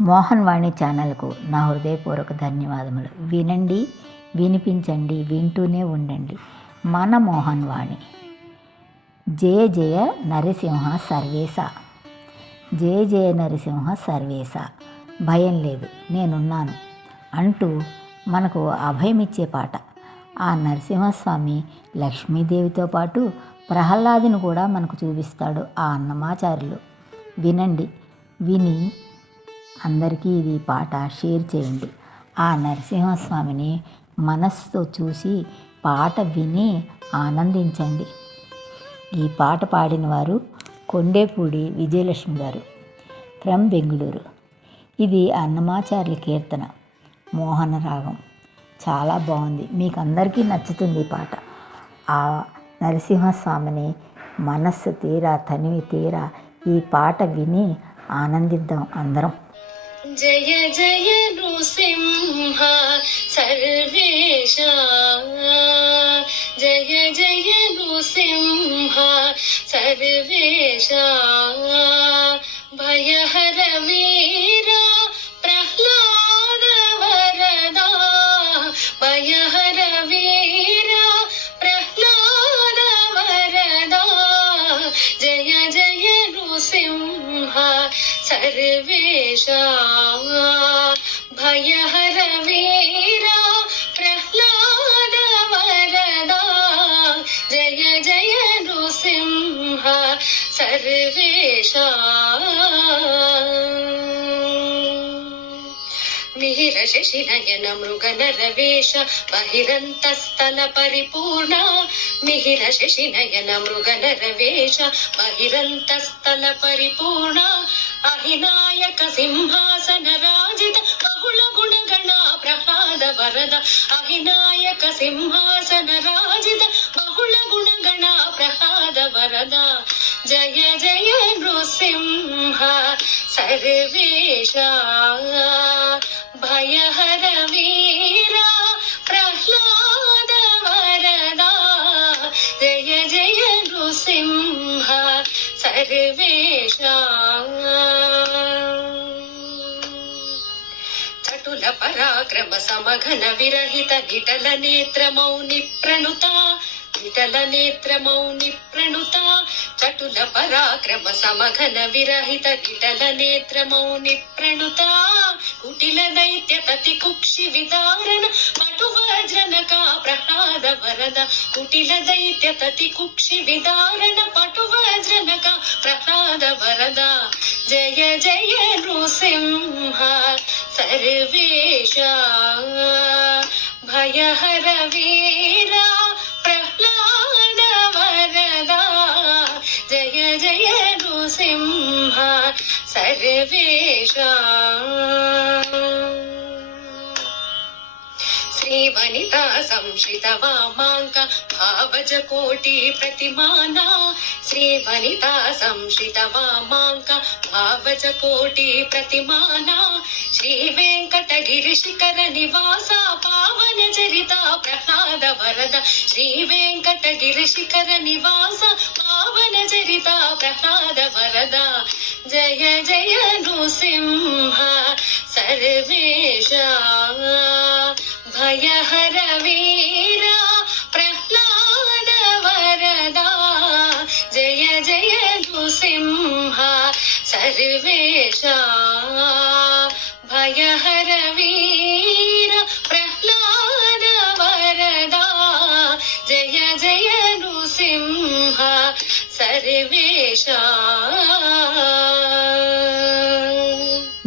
మోహన్ వాణి ఛానల్కు నా హృదయపూర్వక ధన్యవాదములు. వినండి వినిపించండి వింటూనే ఉండండి. మన మోహన్ వాణి. జయ జయ నరసింహ సర్వేశ. జయ జయ నరసింహ సర్వేశ. భయం లేదు నేనున్నాను అంటూ మనకు అభయమిచ్చే పాట. ఆ నరసింహస్వామి లక్ష్మీదేవితో పాటు ప్రహ్లాదుని కూడా మనకు చూపిస్తాడు ఆ అన్నమాచార్యులు. వినండి విని అందరికీ ఇది పాట షేర్ చేయండి. ఆ నరసింహస్వామిని మనస్సుతో చూసి పాట విని ఆనందించండి. ఈ పాట పాడిన వారు కొండేపూడి విజయలక్ష్మి గారు ఫ్రమ్ బెంగళూరు. ఇది అన్నమాచార్య కీర్తన మోహన రాగం. చాలా బాగుంది. మీకు అందరికీ నచ్చుతుంది ఈ పాట. ఆ నరసింహస్వామిని మనస్సు తీరా తనివి తీరా ఈ పాట విని ఆనందిద్దాం అందరం. జయ జయ నృసింహ సర్వేశ జయ జయ నృసింహ సర్వేశ భయహర వీర ప్రహ్లాద వరదా భయహర నృసింహ సర్వేశ భయహర వీర ప్రహ్లాద వరదా జయ జయ నృసింహ సర్వేశ మిహిర శశినయన మృగన రవేశ బహిరంతస్తన పరిపూర్ణ మిహిర శశినయన మృగన రవేశ బహిరంతస్తన పరిపూర్ణ అహినాయక సింహాసన రాజిత బహుళ గుణగణ ప్రహాద వరద అహినాయక సింహాసన రాజిత బహుళ గుణగణ ప్రహాద వరద జయ జయ నృసింహ సర్వేశ భయహర వీర ప్రహ్లాద వరదా. జయ జయ నృసింహ సర్వేశ చటుల పరాక్రమ సమఘన విరహిత నిటల నేత్ర మౌని ప్రణుత. నిటల నేత్రమౌని ప్రణుత చటుల పరాక్రమ సమఘన విరహిత నిటల నేత్రమౌని ప్రణుత. కుటిల దైత్య తతి కుక్షి విదారణ పటు వజ్రనక ప్రహ్లాద వరద. కుటిల దైత్య తతి కుక్షి విదారణ పటు వజ్రనక ప్రహ్లాద వరద. జయ జయ నృసింహ సర్వేశ భయహర వీర సర్వేశ శ్రీవనితా సంశ్రిత వామాంక భావజ కోటి ప్రతిమానా శ్రీవనిత సంశ్రిత వామాంక భావజ కోటి ప్రతిమానా శ్రీ వెంకటగిరి శిఖర నివాస పావన చరిత ప్రహ్లాద వరద శ్రీ వెంకటగిరి శిఖర నివాస పావన చరిత ప్రహ్లాద వరద జయ జయ నృసింహ సర్వేశ భయహర వీర ప్రహ్లాద వరదా జయ జయ నృసింహ సర్వేశ భయహర వీర ప్రహ్లాద వరదా జయ జయ నృసింహ సర్వేశ